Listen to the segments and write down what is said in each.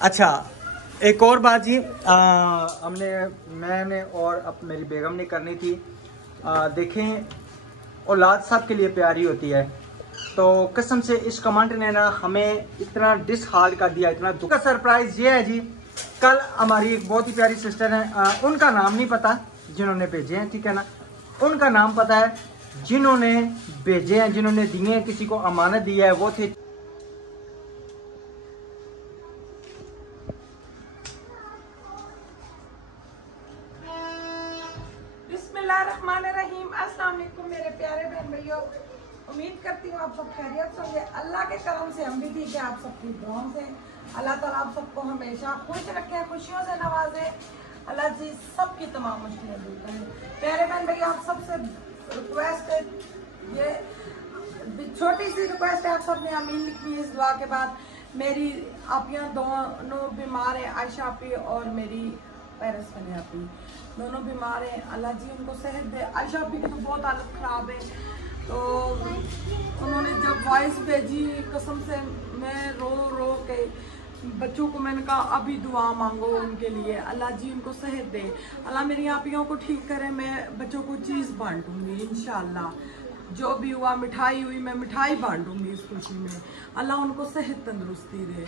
अच्छा एक और बात जी, मैंने और अब मेरी बेगम ने करनी थी। देखें औलाद सब के लिए प्यारी होती है, तो कसम से इस कमेंट ने ना हमें इतना डिसहाल कर दिया, इतना दुख का सरप्राइज ये है जी। कल हमारी एक बहुत ही प्यारी सिस्टर है, उनका नाम नहीं पता जिन्होंने भेजे हैं, ठीक है ना, उनका नाम पता है जिन्होंने भेजे हैं, जिन्होंने दिए हैं, किसी को अमानत दी है, वो थे बिस्मिल्लाहिर्रहमानिर्रहीम। अस्सलाम वालेकुम मेरे प्यारे बहन भाइयों, उम्मीद करती हूँ आप सब खैरियत से होंगे। अल्लाह के करम से हम भी ठीक है, आप सबकी दुआओं से अल्लाह ताला आप सबको हमेशा खुश रखे, खुशियों से नवाजे। अल्लाह जी सबकी तमाम मुश्किलें दूर करें। प्यारे बहन भैया आप सबसे रिक्वेस्ट है, ये छोटी सी रिक्वेस्ट है, आप सबने आमीन लिखनी है इस दुआ के बाद। मेरी आपियाँ दोनों बीमार हैं, आयशा आपी और मेरी पैरस बने आपी दोनों बीमार हैं। अल्लाह जी उनको सेहत दे। आयशा आपी की तो बहुत हालत ख़राब है, तो उन्होंने जब वॉइस भेजी कसम से मैं रो रो के बच्चों को मैंने कहा अभी दुआ मांगो उनके लिए, अल्लाह जी उनको सेहत दे, अल्लाह मेरी आपियों को ठीक करे। मैं बच्चों को चीज़ बांटूंगी इंशाल्लाह, जो भी हुआ मिठाई हुई मैं मिठाई बांटूंगी इस खुशी में। अल्लाह उनको सेहत तंदुरुस्ती दे,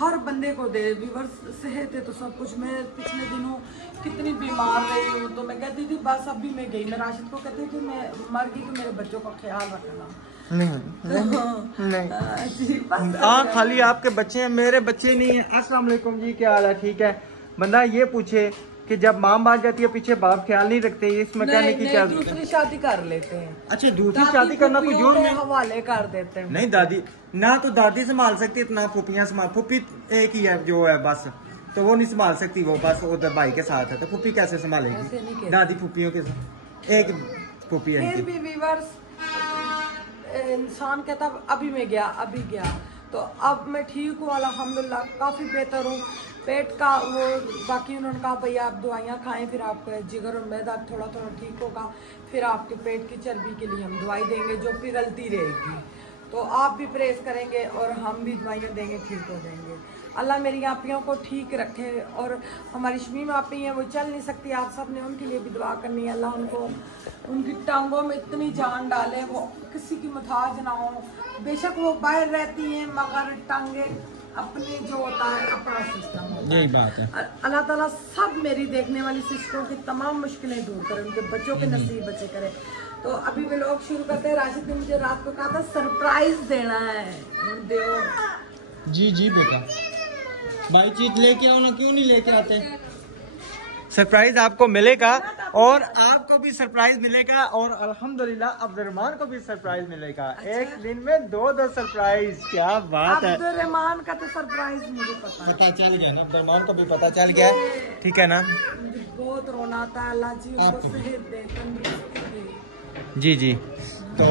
हर बंदे को दे। व्यूअर्स सेहत है तो सब कुछ। मैं पिछले दिनों कितनी बीमार रही हूँ, तो मैं कहती थी बस अभी मैं गई, मैं राशिद को कहती थी मैं मर गई तो मेरे बच्चों का ख्याल रखना। नहीं खाली आपके बच्चे हैं, मेरे बच्चे नहीं है। अस्सलाम वालेकुम जी, क्या हाल है? ठीक है। बंदा ये पूछे कि जब माँ बात जाती है पीछे बाप ख्याल नहीं रखते, इसमें कहने की क्या? दूसरी शादी कर लेते हैं। अच्छा दूसरी शादी करना कोई जोर में हवाले कर देते हैं। नहीं दादी ना तो दादी संभाल सकती इतना, फूफियाँ संभाल, फूफी एक ही है जो है बस, तो वो नहीं संभाल सकती, वो बस उधर भाई के साथ है, तो फूफी कैसे संभालेगी? दादी फूफियों के साथ एक फूफी है। इंसान कहता अभी मैं गया अभी गया, तो अब मैं ठीक हूँ अल्हम्दुलिल्लाह, काफ़ी बेहतर हूँ। पेट का वो बाकी उन्होंने कहा भैया आप दवाइयाँ खाएं, फिर आपका जिगर और मैदा थोड़ा थोड़ा ठीक होगा, फिर आपके पेट की चर्बी के लिए हम दवाई देंगे जो पिघलती रहेगी, तो आप भी परहेज करेंगे और हम भी दवाइयाँ देंगे, ठीक हो जाएंगे। अल्लाह मेरी आपियों को ठीक रखे। और हमारी शमीम आपी हैं वो चल नहीं सकती, आप सब ने उनके लिए भी दुआ करनी है। अल्लाह उनको उनकी टांगों में इतनी जान डाले, वो किसी की मुताज ना हो। बेशक वो बाहर रहती हैं मगर टांगे अपने जो होता है अपना सिस्टम होता है। यही बात है। अल्लाह ताला सब मेरी देखने वाली सिस्टरों की तमाम मुश्किलें दूर करे, उनके बच्चों के नसीब बच्चे करे। तो अभी वे लोग शुरू करते हैं। राशिद ने मुझे रात को कहा था सरप्राइज देना है, जी जी बेटा भाई चीज लेके आओ ना, क्यों नहीं लेके आते? सरप्राइज आपको मिलेगा और आपको भी सरप्राइज मिलेगा, और अल्हम्दुलिल्लाह अब्दुर्रहमान को भी सरप्राइज मिलेगा। अच्छा? एक दिन में दो सरप्राइज, क्या बात है। अब्दुर्रहमान का तो सरप्राइज मुझे पता चल गया ना, अब्दुर्रहमान को भी पता चल गया, ठीक है ना। मुझे बहुत रोना आता है, अल्लाह जी उनको सेहत दे, तंदुरुस्ती दे। जी जी। तो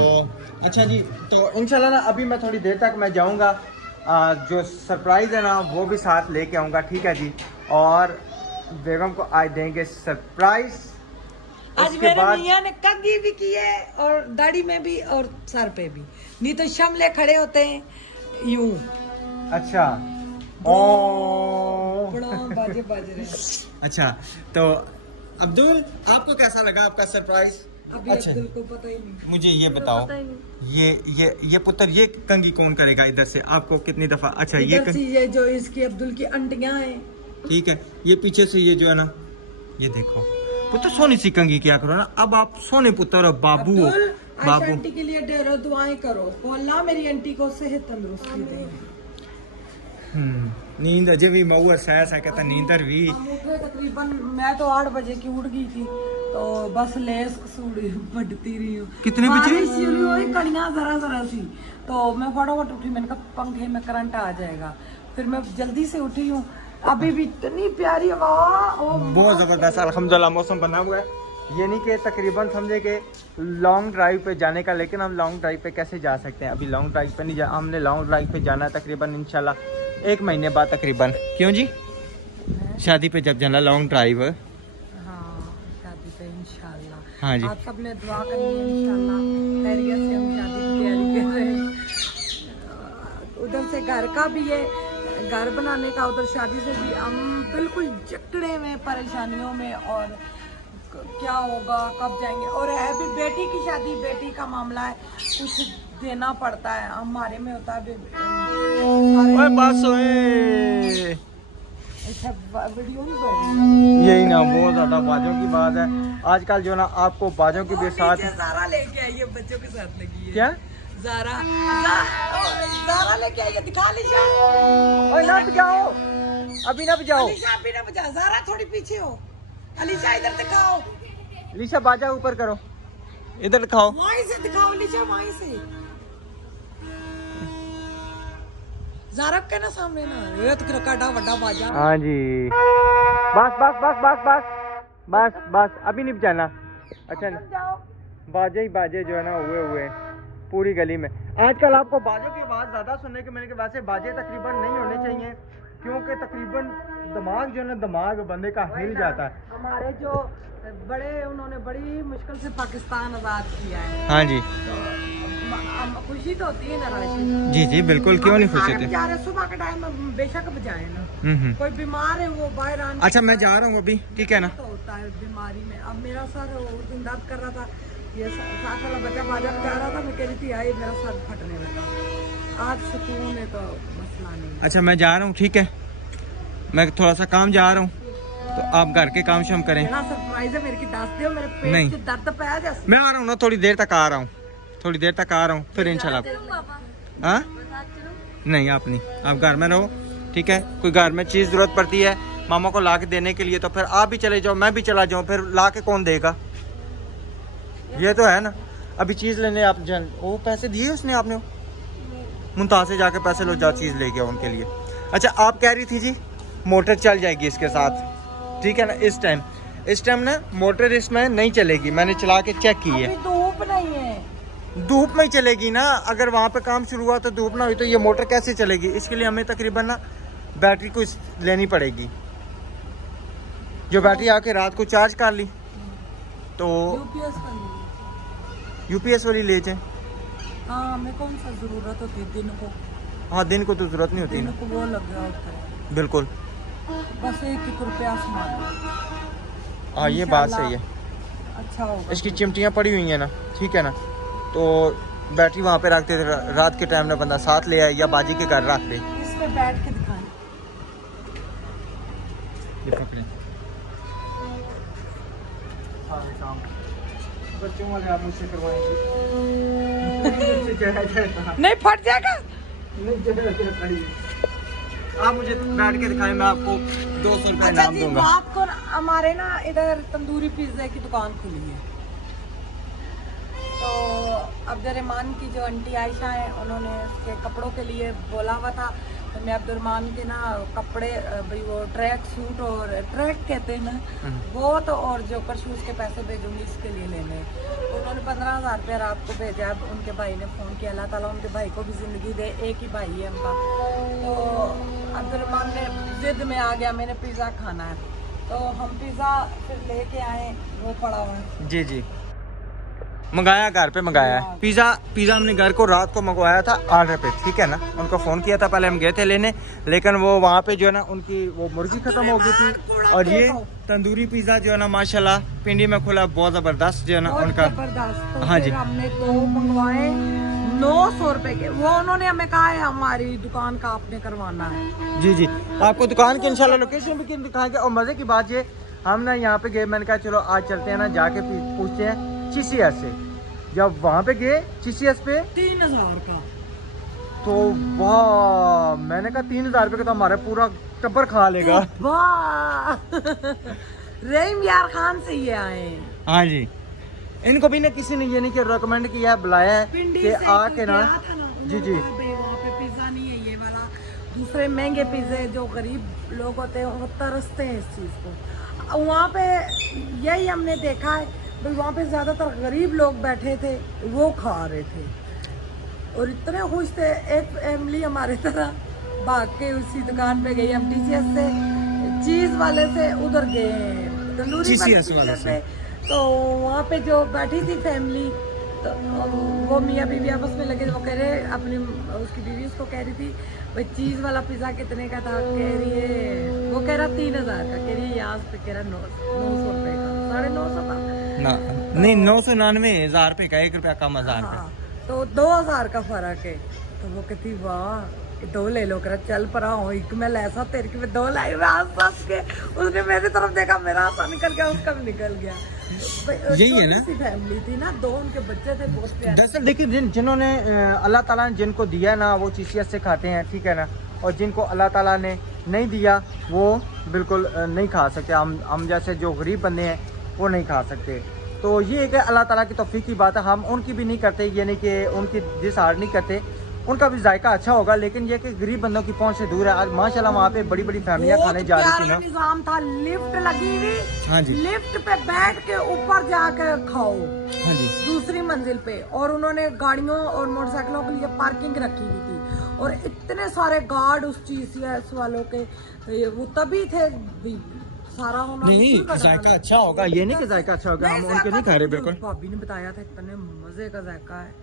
अच्छा जी, तो इंशाल्लाह ना अभी मैं थोड़ी देर तक मैं जाऊंगा, जो सरप्राइज है ना वो भी साथ लेके आऊंगा, ठीक है जी। और बेगम को आज देंगे सरप्राइज। आज मेरे मियां ने कंघी भी की है और दाढ़ी में भी और सर पे भी, नहीं तो शमले खड़े होते हैं यूं। अच्छा बाजे बाजे रहे। अच्छा तो अब्दुल आपको कैसा लगा आपका सरप्राइज? अभी अच्छा अब्दुल को पता ही नहीं। मुझे ये बताओ, ये पुत्र ये कंघी कौन करेगा इधर से? आपको कितनी दफा? अच्छा ये जो इसकी अब्दुल की अंटियां हैं, ठीक है, ये पीछे से ये जो है ना, ये देखो पुत्र सोनी सी कंघी क्या करो ना, अब आप सोने पुत्र और बाबू हो। बाबू आंटी के लिए ढेरों दुआएं करो, अल्लाह मेरी आंटी को सेहत तंदुरुस्ती दे। नींद अजय भी मऊर सहसा कहता नींदर भी तकरीबन मैं तो 8 बजे की उठ गई थी, तो बस लेस बढ़ती रही हूँ। कितने बजे? कड़ियाँ जरा जरा सी, तो मैं फटाफट उठी, मैंने कहा पंखे में करंट आ जाएगा, फिर मैं जल्दी से उठी हूँ। अभी भी इतनी प्यारी हवा, बहुत जबरदस्त अल्हम्दुलिल्लाह मौसम बना हुआ है। ये नहीं कि तकरीबन समझे कि लॉन्ग ड्राइव पे जाने का, लेकिन हम लॉन्ग ड्राइव पे कैसे जा सकते हैं? अभी लॉन्ग ड्राइव पे नहीं हमने लॉन्ग ड्राइव पे जाना है तकरीबन इंशाल्लाह 1 महीने बाद तकरीबन। क्यों जी? शादी पे जब जाना लॉन्ग ड्राइव। हाँ शादी पे इंशाल्लाह। हाँ जी, आप सब ने दुआ करनी है इंशाल्लाह, खैरियत से हम शादी की तैयारी कर रहे हैं। उधर से घर का भी है, घर बनाने का, उधर शादी से भी हम बिल्कुल जकड़े में, परेशानियों में, और क्या होगा, कब जाएंगे। और है भी बेटी की शादी, बेटी का मामला है, कुछ देना पड़ता है, हमारे में होता है वीडियो यही ना, बहुत ज्यादा बाजों की बात है आजकल जो ना, आपको बाजों के भी साथ ज़ारा लेके आई है, बच्चों के साथ लगी है। क्या ज़ारा लेके आई है, दिखा लीजिए। ना बजाओ, अभी ना बजाओ, अभी ना बजा, ज़ारा थोड़ी पीछे हो। अलीशा इधर दिखाओ, अलीशा बाजा ऊपर करो, इधर दिखाओ, वहीं से दिखाओ अलीशा, वहीं से। ज़ारा के ना सामने ना, ये तो काटा बड़ा बाजा। हाँ जी, बस बस बस बस बस बस बस, अभी नहीं बजाना। अच्छा, बाजे ही बाजे जो है ना हुए पूरी गली में। आजकल आपको बाजों की आवाज़ ज़्यादा सुनने के मिलेगी, वैसे बाजे तकरीबन नहीं होने चाहिए, क्योंकि तकरीबन दिमाग जो है ना, दिमाग बंदे का हिल जाता है। हमारे जो बड़े, उन्होंने बड़ी मुश्किल से पाकिस्तान आज़ाद किया है। हाँ जी, खुशी तो होती है ना राशिद? जी जी बिल्कुल, क्यों नहीं खुशी होती। सुबह के टाइम में बेशक बजाए ना, कोई बीमार है वो बाहर आने। अच्छा, मैं जा रहा हूँ अभी, ठीक है ना। तो होता है बीमारी में। अब मेरा सर उस दिन दर्द कर रहा था, ये साथ वाला बच्चा बाजा बजा रहा था, मैं कह रही थी आई मेरा सर फटने लगा। आज सुकून है तो मसला नहीं। अच्छा, मैं जा रहा हूँ, ठीक है, मैं थोड़ा सा काम जा रहा हूँ, तो आप घर के काम शाम करें। सरप्राइज है मेरे की, दस दियो, मेरे पेट में दर्द पे जैसे। मैं आ रहा हूँ ना, थोड़ी देर तक आ रहा हूँ, थोड़ी देर तक आ रहा हूँ, फिर इंशाल्लाह। हाँ नहीं, आप नहीं, आप घर में रहो, ठीक है। कोई घर में चीज़ ज़रूरत पड़ती है मामा को ला के देने के लिए, तो फिर आप भी चले जाओ, मैं भी चला जाऊँ, फिर ला के कौन देगा, ये तो है ना। अभी चीज़ लेने आप वो पैसे दिए उसने, आपने मुमताज़ से जाके पैसे लो, जा चीज़ ले गया उनके लिए। अच्छा, आप कह रही थी जी मोटर चल जाएगी इसके साथ, ठीक है ना। इस टाइम ना मोटर इसमें नहीं चलेगी, मैंने चला के चेक की है। धूप नहीं है, धूप में ही चलेगी ना, अगर वहाँ पे काम शुरू हुआ तो धूप ना हुई तो ये मोटर कैसे चलेगी। इसके लिए हमें तकरीबन ना बैटरी को लेनी पड़ेगी, जो बैटरी आके रात को चार्ज कर ली तो यूपीएस वाली ले जाए। हाँ, हमें कौन सा जरूरत होती है दिन को। हाँ, दिन को तो जरूरत नहीं होती ना, वो लग गया होता है बिल्कुल, बस 1 रुपया सामान। हाँ, ये बात सही है। अच्छा होगा। इसकी चिमटियाँ पड़ी हुई हैं ना, ठीक है ना, तो बैटरी वहाँ पे रखते थे, रात के टाइम में बंदा साथ ले आए या बाजी के घर रख दे। इस पे बैठ के दिखाएं, ये पकड़े सारे काम बच्चों वाले आप मुझसे करवाएंगे। नहीं फट जाएगा। आप मुझे बैठ के दिखाएं, मैं आपको 200 रुपये अच्छा इनाम जी, दूंगा। बात को हमारे ना इधर तंदूरी पिज्जा की दुकान खुली है, तो अब्दुर्रहमान की जो आंटी आयशा है, उन्होंने उसके कपड़ों के लिए बोला हुआ था, तो मैं अब्दुर्रहमान के ना कपड़े, भाई वो ट्रैक सूट और ट्रैक कहते हैं ना वो, तो और जोकर शूज़ के पैसे भेजूंगी इसके लिए लेने। उन्होंने 15,000 रुपया रात को भेजा। अब उनके भाई ने फ़ोन किया, अल्लाह ताला उनके भाई को भी ज़िंदगी दे, एक ही भाई है उनका। तो अब्दुर्रहमान ने ज़िद में आ गया, मैंने पिज़्ज़ा खाना है, तो हम पिज़्ज़ा फिर लेके आए, वो पड़ा हुआ है। जी जी, मंगाया, घर पे मंगाया है पिज़्ज़ा हमने घर को रात को मंगवाया था ऑर्डर पे, ठीक है ना। उनको फ़ोन किया था, पहले हम गए थे लेने, लेकिन वो वहाँ पे जो है ना उनकी वो मुर्गी ख़त्म हो गई थी। और ये तंदूरी पिज़्ज़ा जो है ना माशाल्लाह पिंडी में खुला, बहुत ज़बरदस्त जो है ना उनका। तो हाँ जी, हमने 2 मंगवाए 900 रुपए के। वो उन्होंने हमें कहा है हमारी दुकान का आपने करवाना है। जी जी, आपको दुकान की इंशाल्लाह लोकेशन भी दिखाएंगे। और मज़े की बात ये, हम ना यहाँ पे गए, मैंने कहा चलो आज चलते हैं ना, जाके पूछते हैं चिसियस से। जब वहाँ पे गए चिसियस पे 3000 का, तो वाह, मैंने कहा 3000 रुपये का तो हमारा पूरा टब्बर खा लेगा। वाह रहीम यार खान से ये आए। हाँ जी, इनको भी ना किसी ने ये नहीं कि रेकमेंड किया है, बुलाया है कि आके ना। जी जी, वहाँ पे पिज्जा नहीं है ये वाला, दूसरे महंगे पिज्जे जो गरीब लोग होते हैं वो तरसते हैं इस चीज़ को। वहाँ पे यही हमने देखा है, भाई वहाँ पे ज़्यादातर गरीब लोग बैठे थे, वो खा रहे थे और इतने खुश थे। एक फैमिली हमारे तरह भाग के उसी दुकान पे गई, हम टीसीएस से चीज़ वाले से उधर गए तंदूरी वाले से, तो वहाँ पे जो बैठी थी फैमिली तो वो मियाँ बीवी आपस में लगे, वो कह रहे अपनी उसकी बीवी उसको कह रही थी भाई चीज वाला पिज्जा कितने का था, कह रही है वो कह रहा 3000 का, कह रही है यहाँ पे कह रहा 900 रुपए का, 950 था ना, नहीं 999 रुपए का, 1 रुपया कम 1000 हाँ, तो 2000 का फर्क है। तो वो कहती वाह 2 ले लो, कर चल पर आओ एक मैं लैसा तेरे की मैं 2 लाई, मैं हंस के उसने मेरी तरफ देखा, मेरा हाथ निकल गया, उसका भी निकल गया। यही है ना, फैमिली थी ना, 2 उनके बच्चे थे बहुत प्यारे। दरअसल देखिए जिन्होंने अल्लाह ताला ने जिनको दिया ना वो चीसियत से खाते हैं, ठीक है ना, और जिनको अल्लाह ताला ने नहीं दिया वो बिल्कुल नहीं खा सकते। हम जैसे जो गरीब बंदे हैं वो नहीं खा सकते। तो ये एक अल्लाह ताला की तौफीक की बात है, हम उनकी भी नहीं करते, ये नहीं कि उनकी डिसहार्ड नहीं करते, उनका भी जायका अच्छा होगा, लेकिन ये कि गरीब बंदों की पहुंच से दूर है। आज माशाल्लाह वहाँ पे बड़ी बड़ी फैमिलियाँ खाने जा रही थी ना, निजाम था, लिफ्ट लगी हुई, हाँ जी, लिफ्ट पे बैठ के ऊपर जाकर खाओ, हाँ जी, दूसरी मंजिल पे, और उन्होंने गाड़ियों और मोटरसाइकिलों के लिए पार्किंग रखी हुई थी, और इतने सारे गार्ड उस चीज वालों के वो तभी थे सारा नहीं जायका अच्छा होगा, ये नहीं कि जायका अच्छा होगा, हम उनके नहीं खा रहे। बिल्कुल भाभी ने बताया था इतने मजे का जायका है,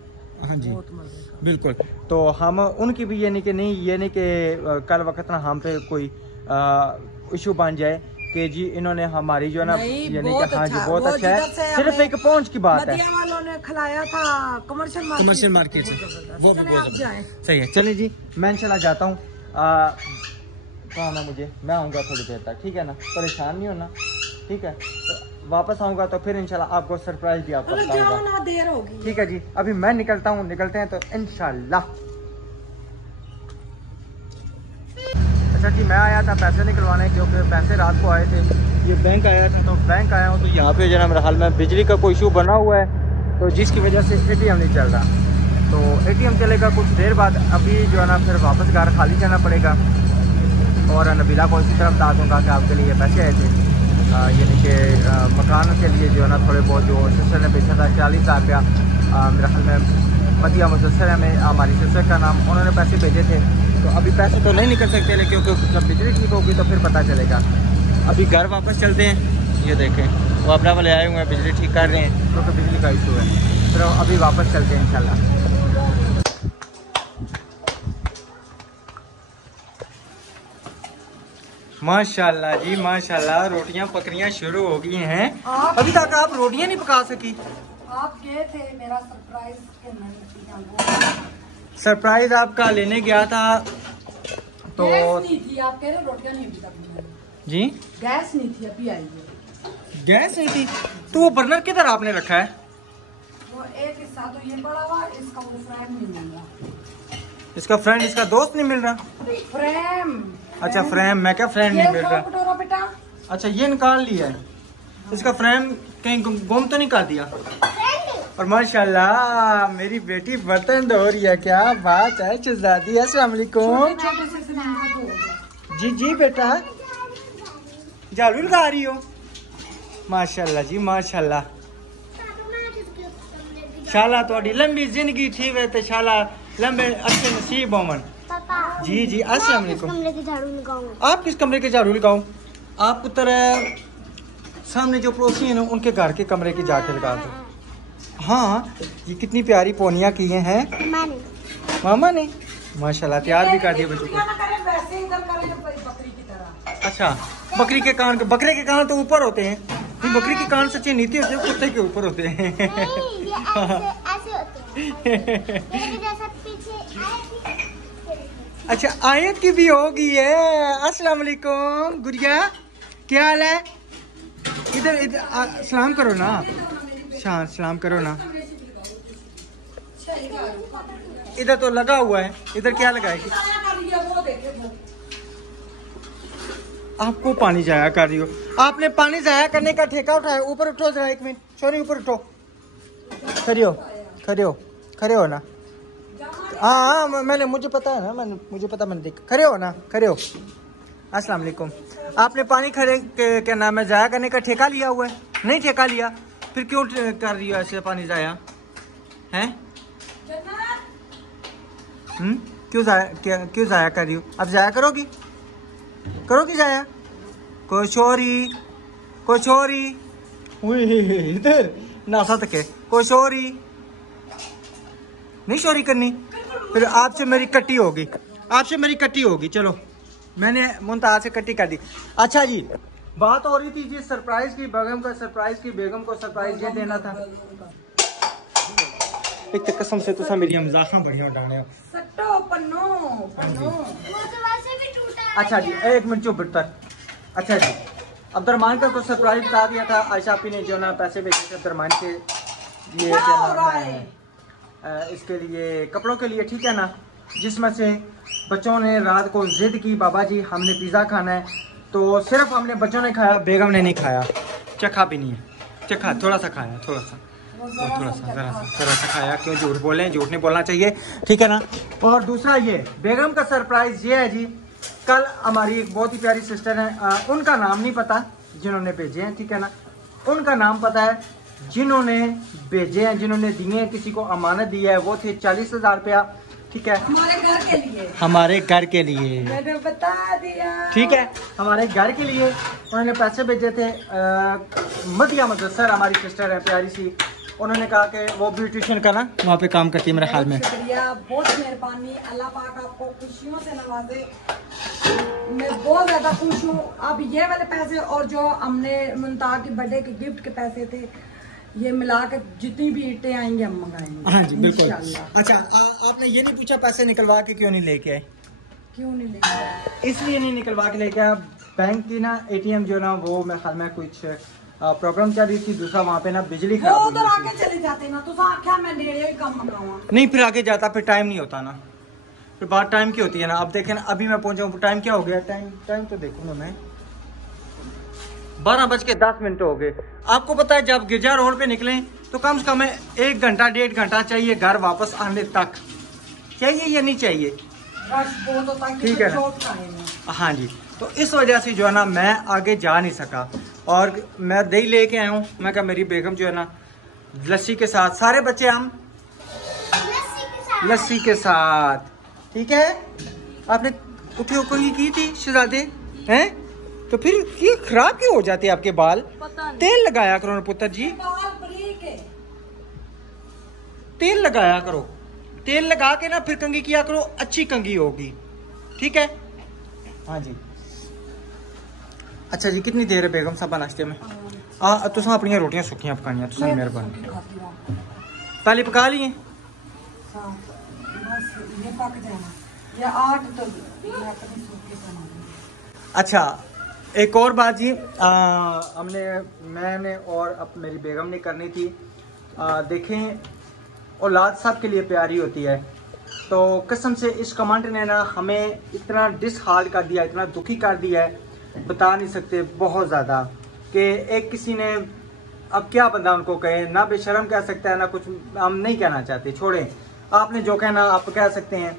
हाँ जी बहुत मजे का। बिल्कुल। तो हम उनकी भी ये नहीं कि कल वक्त ना हम पे कोई इशू बन जाए कि जी इन्होंने हमारी जो है ना, यानी कि हाँ जी बहुत अच्छा है, सिर्फ एक पहुंच की बात है। वालों ने खिलाया था कमर्शियल मार्केट से, वो भी बहुत सही है। चलिए जी मैं इंशाल्लाह जाता हूँ, कहाँ ना मुझे, मैं आऊँगा थोड़ी देर तक, ठीक है ना, परेशान नहीं होना, ठीक है। तो वापस आऊँगा तो फिर इंशाल्लाह आपको सरप्राइज भी आपको बताऊंगा, देर होगी, ठीक है जी। अभी मैं निकलता हूँ, निकलते हैं तो इंशाल्लाह। अच्छा जी मैं आया था पैसे निकलवाने, क्योंकि पैसे रात को आए थे, ये बैंक आया था, तो बैंक आया हूँ, तो यहाँ पे जो है मेरे हाल में बिजली का कोई इशू बना हुआ है, तो जिसकी वजह से ATM नहीं चल रहा। तो ATM चलेगा कुछ देर बाद, अभी जो है ना फिर वापस घर खाली जाना पड़ेगा। और नबीला को इसी तरफ बता दूँगा कि आपके लिए पैसे आए थे, यानी कि मकान के लिए जो है ना थोड़े बहुत, जो सिस्टर ने बेचा था 40,000 रुपया, मेरे ख्याल में मदिया मुदस्सर में हमारी सिस्टर का नाम, उन्होंने पैसे भेजे थे। तो अभी पैसे तो नहीं निकल सकते, लेकिन क्योंकि जब बिजली ठीक होगी तो फिर पता चलेगा। अभी घर वापस चलते हैं, ये देखें वो अपना वाले आए हुए हैं, बिजली ठीक कर रहे हैं, क्योंकि बिजली का इशू है। तो अभी वापस चलते हैं इंशाल्लाह। माशाल्लाह जी माशाल्लाह, रोटियां पकड़ियां शुरू हो गई हैं। अभी तक आप रोटियां नहीं पका सकी। आप गए थे मेरा सरप्राइज सरप्राइज आपका लेने गया था, तो नहीं थी, आप कह रहे रोटियां नहीं थी जी, गैस नहीं थी, अभी आई है गैस नहीं थी। तो वो बर्नर किधर आपने रखा है? वो एक हिस्सा तो ये पड़ा हुआ, इसका वो फ्रेम नहीं मिल रहा, इसका फ्रेंड, इसका दोस्त नहीं मिल रहा। फ्रेम, अच्छा फ्रेम, मैं क्या फ्रेंड नहीं मिल रहा। बेटा अच्छा ये निकाल लिया है, इसका फ्रेम कहीं गुम तो नहीं कर दिया। और माशाल्लाह मेरी बेटी बर्तन धो रही है, क्या बात है शहजादी। अस्सलाम वालेकुम। जी जी बेटा, झाड़ू लगा रही हो? माशाल्लाह जी माशाल्लाह, शाला थोड़ी लंबी जिंदगी थी वे तो शाला लंबे अच्छे नसीब होवन। जी जी अस्सलाम वालेकुम। आप किस कमरे के झाड़ू लगाऊं? आप उधर सामने जो पड़ोसी हैं उनके घर के कमरे की जाके लगा दो। हाँ ये कितनी प्यारी पोनिया किए हैं मामा ने, माशाल्लाह तैयार भी कर दिए बच्चों को। अच्छा बकरी के कान, बकरे के कान तो ऊपर होते हैं, नहीं बकरी के कान सच्चे नीचे होते हैं, कुत्ते के ऊपर होते हैं। अच्छा आयत की भी होगी है। अस्सलाम वालेकुम गुड़िया, क्या हाल है? इधर इधर सलाम करो ना, सलाम करो ना। इधर तो लगा हुआ है, इधर क्या लगाएगी? आपको पानी जाया कर रही हो, आपने पानी जाया करने का ठेका उठाया। ऊपर उठो जरा, 1 मिनट, सॉरी ऊपर उठो, खड़े हो खड़े हो खड़े हो ना। हाँ मैंने, मुझे पता है ना, मुझे पता, मैंने देखा। खड़े हो ना, खड़े हो। अस्सलाम वालेकुम। आपने पानी खड़े क्या नाम है जाया करने का ठेका लिया हुआ है? नहीं ठेका लिया, फिर क्यों कर रही हो ऐसे पानी जाया हैं? क्यों जाया कर रही हो? अब जाया करोगी जाया? कोशोरी इधर नासा तक है। कोशोरी नहीं चोरी करनी, फिर आपसे मेरी कट्टी होगी, आपसे मेरी कट्टी होगी। चलो मैंने मुमताज से कट्टी कर दी। अच्छा जी, बात हो रही थी जी सरप्राइज की, बेगम का सरप्राइज की, बेगम को सरप्राइज ये देना था। एक तो कसम से तुसा मेरी मजाक बढ़िया डाले हो। सट्टो पन्नो पन्नो। अच्छा जी एक मिनट चुप बैठ। अच्छा जी, अब्दुर्रहमान का कुछ सरप्राइज बता दिया था, आयशा आपी ने जो ना पैसे भेजे थे अब्दुर्रहमान के लिए, क्या नाम है इसके लिए, कपड़ों के लिए, ठीक है ना, जिसमें से बच्चों ने रात को जिद की बाबा जी हमने पिज़्ज़ा खाना है, तो सिर्फ हमने बच्चों ने खाया, बेगम ने नहीं खाया, चखा भी नहीं है, चखा थोड़ा सा खाया, थोड़ा सा जरा सा खाया, क्यों झूठ बोलें, झूठ नहीं बोलना चाहिए, ठीक है ना। और दूसरा ये बेगम का सरप्राइज ये है जी, कल हमारी एक बहुत ही प्यारी सिस्टर है, उनका नाम नहीं पता जिन्होंने भेजे हैं, ठीक है ना, उनका नाम पता है जिन्होंने भेजे हैं, जिन्होंने दिए हैं, किसी को अमानत दिया है, वो थे 40,000 रुपया, ठीक है, हमारे घर के लिए, हमारे घर के लिए, मैंने बता दिया, ठीक है, हमारे घर के लिए उन्होंने पैसे भेजे थे। मदिया मुदस्सर हमारी सिस्टर है प्यारी सी, उन्होंने कहा कि वो ब्यूटिशियन का ना वहाँ पे काम करती है मेरे ख्याल में। शुक्रिया, बहुत मेहरबानी, अल्लाह पाक आपको खुशियों से नवाजे। मैं बहुत ज़्यादा खुश हूँ। अब ये वाले पैसे और जो हमने मुमताज की बर्थडे के गिफ्ट के पैसे थे, ये मिला के जितनी भी ईंटें आएंगे हम मंगाएंगे। हाँ जी बिल्कुल। अच्छा आपने ये नहीं पूछा पैसे निकलवा के क्यों नहीं लेके आए? क्यों नहीं लेके आए? इसलिए नहीं निकलवा के लेके आए, बैंक की ना ATM जो ना वो मेरे ख्याल में कुछ प्रॉब्लम चल रही थी, दूसरा वहाँ पे ना बिजली खराब हो उधर आके चले जाते ना, तो आख्या मैं डेढ़ कम मंगाऊंगा। नहीं, फिर आगे जाता फिर टाइम नहीं होता ना, फिर बात टाइम की होती है ना। अब देखें ना, अभी मैं पहुंचा हूँ, टाइम क्या हो गया, टाइम तो देखूंगा मैं, 12:10 हो गए। आपको पता है जब गिरजा रोड पे निकले तो कम से कम 1 घंटा 1.5 घंटा चाहिए घर वापस आने तक, चाहिए या नहीं चाहिए? रश बहुत होता है, ठीक है ना। हाँ जी, तो इस वजह से जो है ना मैं आगे जा नहीं सका, और मैं दही लेके आया हूँ। मैं कहा मेरी बेगम जो है ना लस्सी के साथ, सारे बच्चे हम लस्सी के साथ, ठीक है। आपने उठी कोई की थी शहजादे हैं, तो फिर ये खराब क्यों हो जाते हैं आपके बाल? तेल लगाया करो पुत्र जी, तेल लगाया करो, तेल लगा के ना फिर कंघी किया करो, अच्छी कंघी होगी, ठीक है। हाँ जी। अच्छा जी, कितनी देर है बेगम साहब नाश्ते में? तुम अपनी रोटियां सुखियां पकानियां, तुम मेहरबानी पहले पका लिए। अच्छा एक और बात जी, मैंने और अब मेरी बेगम ने करनी थी। देखें औलाद सब के लिए प्यारी होती है, तो कसम से इस कमेंट ने ना हमें इतना डिसहार्ट कर दिया, इतना दुखी कर दिया है, बता नहीं सकते, बहुत ज़्यादा, कि एक किसी ने, अब क्या बंदा उनको कहे, ना बेशरम कह सकता है ना कुछ, हम नहीं कहना चाहते, छोड़ें, आपने जो कहना आप कह सकते हैं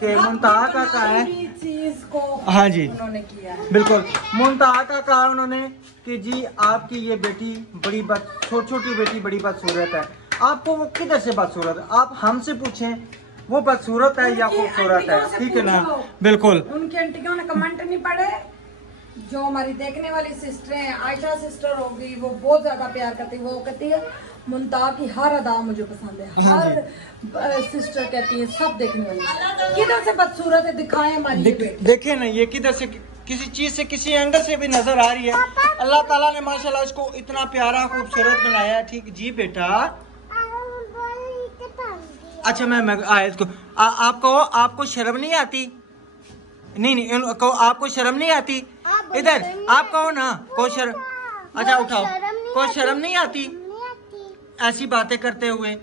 कि मुमताज़ का कहा है चीज को, हाँ जी उन्होंने किया है, बिल्कुल मुमताज़ का कहा उन्होंने कि जी आपकी ये बेटी बड़ी छोटी बेटी बड़ी बदसूरत है। आपको वो किधर से बदसूरत है? आप हमसे पूछें वो बदसूरत है या खूबसूरत है, ठीक है ना। बिल्कुल उनकी आंटियों ने कमेंट नहीं पढ़े, जो हमारी देखने वाली सिस्टर हैं, आयशा सिस्टर होगी, वो बहुत ज्यादा प्यार करती है, वो कहती है मुमताज की हर अदा मुझे पसंद है, हर सिस्टर कहती है, सब देखने वाली किधर से बदसूरत है, दिखाएं हमारी देखे ना, ये किधर से किसी चीज से किसी एंगल से भी नजर आ रही है। अल्लाह ताला ने माशाल्लाह इसको इतना प्यारा खूबसूरत बनाया है, ठीक जी बेटा। अच्छा मैं आयत को आप कहो, आपको शर्म नहीं आती? नहीं कहो, आपको शर्म नहीं आती? इधर आप कहो ना, को शर्म, अच्छा उठाओ, को शर्म नहीं आती ऐसी बातें करते हुए?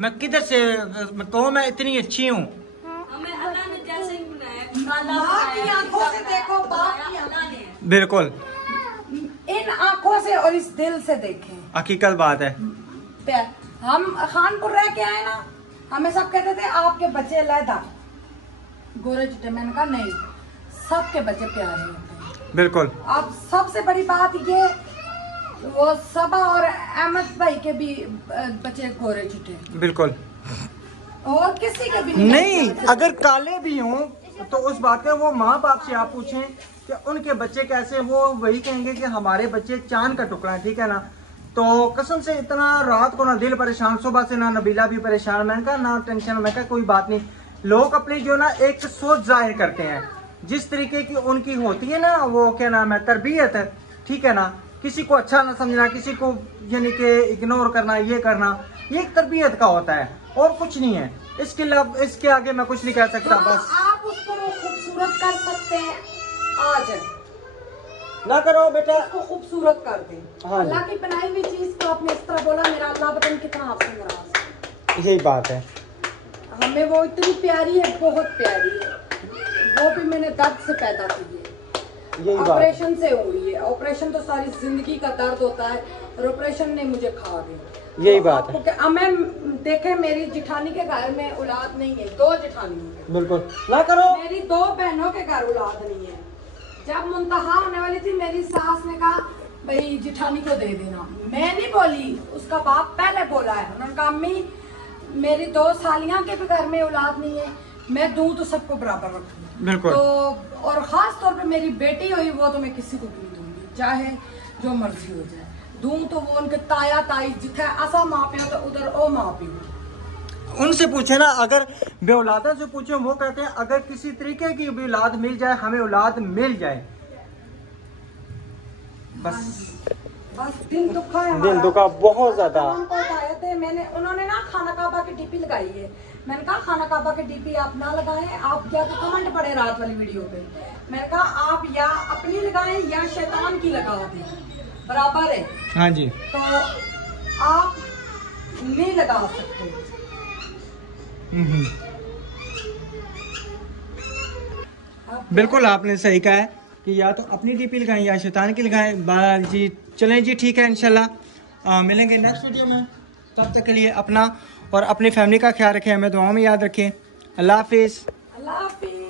मैं किधर से कहो, मैं इतनी अच्छी हूँ। बिल्कुल, इन आंखों से और इस दिल से देखें, हकीकत बात है। हम खानपुर रह के आए ना, हमें सब कहते थे आपके बच्चे अलहदा गोरे चिट्टे, मैंने कहा नहीं, सबके बच्चे प्यारे होते हैं। बिल्कुल। अब सबसे बड़ी बात ये, वो सबा और अहमद भाई के भी बच्चे गोरे चिट्टे, बिल्कुल, और किसी के भी नहीं। अगर काले भी हों तो उस बात में वो माँ बाप से आप पूछें कि उनके बच्चे कैसे, वो वही कहेंगे कि हमारे बच्चे चांद का टुकड़ा है, ठीक है ना। तो कसम से इतना रात को ना दिल परेशान, सुबह से ना नबीला भी परेशान। मैंने कहा ना टेंशन, मैं कहा कोई बात नहीं। लोग अपनी जो ना एक सोच जाहिर करते हैं, जिस तरीके की उनकी होती है ना, वो क्या नाम है, तरबियत है, ठीक है ना। किसी को अच्छा ना समझना, किसी को यानी कि इग्नोर करना, ये करना, ये एक तरबियत का होता है और कुछ नहीं है। इसके आगे मैं कुछ नहीं कह सकता। बस आप उसको खूबसूरत कर सकते हैं, आज ना करो बेटा, उसको खूबसूरत कर दें। हाँ, अल्लाह की बनाई हुई चीज को आपने इस तरह बोला, मेरा अल्लाह पता नहीं कितना आपसे नाराज है। यही बात है। हमें वो इतनी प्यारी है, बहुत प्यारी है, वो भी मैंने दर्द से पैदा की है, ऑपरेशन से हुई है। ऑपरेशन तो सारी जिंदगी का दर्द होता है और ऑपरेशन ने मुझे खा दिया। यही बात है। अब मैं देखे, मेरी जिठानी के घर में औलाद नहीं है, 2 जिठानी है, बिल्कुल ना करो। मेरी 2 बहनों के घर औलाद नहीं है। जब मुंतहा होने वाली थी, मेरी सास ने कहा भाई जिठानी को दे देना। मैं नहीं बोली, उसका बाप पहले बोला है। उन्होंने कहा अम्मी मेरी 2 सालियां के भी घर में औलाद नहीं है, मैं दूं तो सबको बराबर रखूं। बिल्कुल। तो और खास तौर पे मेरी बेटी हुई, वो तो मैं किसी को भी नहीं दूंगी, चाहे जो मर्जी हो जाए। दूं तो वो उनके ताया ताई जिथे असा माँ प्यो तो उधर ओ माँ प्यो। उनसे पूछे ना, अगर बेऔलादा से पूछे, वो कहते हैं अगर किसी तरीके की भी औलाद मिल जाए, हमें औलाद मिल जाए, बस दिल दुखा है, दिल दुखा बहुत ज्यादा। उनको आए थे, उन्होंने ना खाना काबा की डीपी लगाई है। मैंने कहा खाना काबा की डीपी आप ना लगाएं, आप क्या तो कमेंट पड़े रात वाली वीडियो पे। मैंने कहा आप या अपनी लगाएं या शैतान की लगा दें, बराबर है। हाँ जी। तो आप नहीं लगा सकते। बिल्कुल आपने सही कहा है कि या तो अपनी डीपी लगाएं या शैतान की लगाएं। जी चलें जी, ठीक है, इंशाल्लाह मिलेंगे नेक्स्ट वीडियो में। तब तक के लिए अपना और अपनी फैमिली का ख्याल रखें, हमें दुआओं में याद रखें। अल्लाह हाफिज़। अल्लाह हाफिज़।